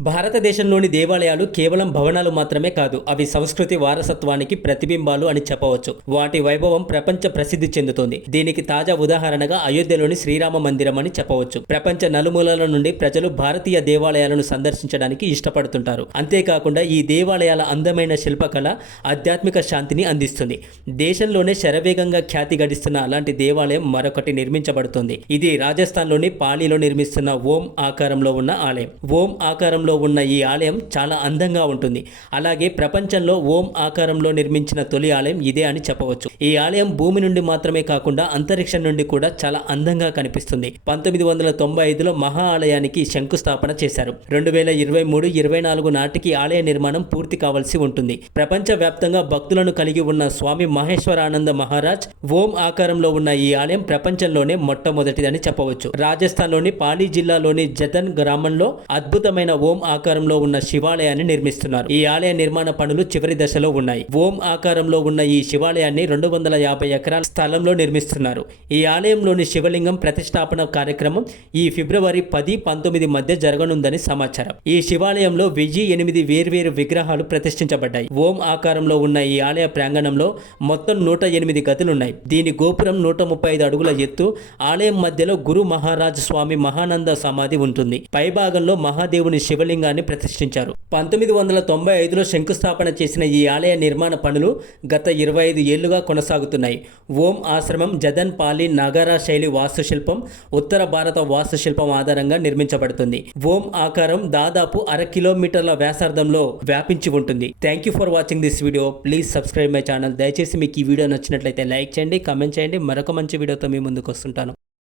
భారతదేశంలోని దేవాలయాలు కేవలం భవనాలు మాత్రమే కాదు అవి సంస్కృతి వారసత్వానికి ప్రతిబింబాలు అని చెప్పవచ్చు. వాటి వైభవం ప్రపంచ ప్రసిద్ధి చెందుతోంది. దీనికి తాజా ఉదాహరణగా అయోధ్యలోని శ్రీరామ మందిరం అని చెప్పవచ్చు. ప్రపంచ నలుమూలల నుండి ప్రజలు భారతీయ దేవాలయాలను సందర్శించడానికి ఇష్టపడుతుంటారు. అంతేకాకుండా ఈ దేవాలయాల అందమైన శిల్పకళ ఆధ్యాత్మిక శాంతిని అందిస్తుంది. దేశంలోనే శరవేగంగా ఖ్యాతి గడిస్తున్న అలాంటి దేవాలయం మరొకటి నిర్మించబడుతుంది. ఇది రాజస్థాన్లోని పాలీలో నిర్మిస్తున్న ఓం ఆకారంలో ఉన్న ఆలయం. ఓం ఆకారంలో ఉన్న ఈ ఆలయం చాలా అందంగా ఉంటుంది. అలాగే ప్రపంచంలో ఓం ఆకారంలో నిర్మించిన తొలి ఆలయం ఇదే అని చెప్పవచ్చు. ఈ ఆలయం భూమి నుండి మాత్రమే కాకుండా అంతరిక్షం నుండి కూడా చాలా అందంగా కనిపిస్తుంది. పంతొమ్మిది వందల తొంభై ఐదులో మహా ఆలయానికి శంకుస్థాపన చేశారు. రెండు వేల ఇరవై మూడు ఇరవై నాలుగు నాటికి ఆలయ నిర్మాణం పూర్తి కావాల్సి ఉంటుంది. ప్రపంచ వ్యాప్తంగా భక్తులను కలిగి ఉన్న స్వామి మహేశ్వరానంద మహారాజ్ ఓం ఆకారంలో ఉన్న ఈ ఆలయం ప్రపంచంలోనే మొట్టమొదటిదని చెప్పవచ్చు. రాజస్థాన్లోని పాలీ జిల్లాలోని జతన్ గ్రామంలో అద్భుతమైన ఓం ఆకారంలో ఉన్న శివాలయాన్ని నిర్మిస్తున్నారు. ఈ ఆలయ నిర్మాణ పనులు చివరి దశలో ఉన్నాయి. ఓం ఆకారంలో ఉన్న ఈ శివాలయాన్ని రెండు వందల యాభై ఎకరాల స్థలంలో నిర్మిస్తున్నారు. ఈ ఆలయంలోని శివలింగం ప్రతిష్టాపన కార్యక్రమం ఈ ఫిబ్రవరి పది పంతొమ్మిది మధ్య జరగనుందని సమాచారం. ఈ శివాలయంలో వెయ్యి ఎనిమిది వేర్వేరు విగ్రహాలు ప్రతిష్ఠించబడ్డాయి. ఓం ఆకారంలో ఉన్న ఈ ఆలయ ప్రాంగణంలో మొత్తం నూట ఎనిమిది గదులున్నాయి. దీని గోపురం నూట ముప్పై ఐదు అడుగుల ఎత్తు ఆలయం మధ్యలో గురు మహారాజ్ స్వామి మహానంద సమాధి ఉంటుంది. పైభాగంలో మహాదేవుని శివలింగాన్ని ప్రతిష్ఠించారు. పంతొమ్మిది వందల తొంభై ఐదులో శంకుస్థాపన చేసిన ఈ ఆలయ నిర్మాణ పనులు గత ఇరవై ఐదు ఏళ్ళుగా కొనసాగుతున్నాయి. ఓం ఆశ్రమం జదన్ పాలి నగారా శైలి వాస్తుశిల్పం ఉత్తర భారత వాస్తుశిల్పం ఆధారంగా నిర్మించబడుతుంది. ఓం ఆకారం దాదాపు అర కిలోమీటర్ల వ్యాసార్థంలో వ్యాపించి ఉంటుంది. Thank you for watching this video please subscribe my channel దయచేసి మీకు ఈ వీడియో నచ్చినట్లయితే లైక్ చేయండి కమెంట్ చేయండి. మరొక మంచి వీడియోతో మీ ముందుకు వస్తుంటాను.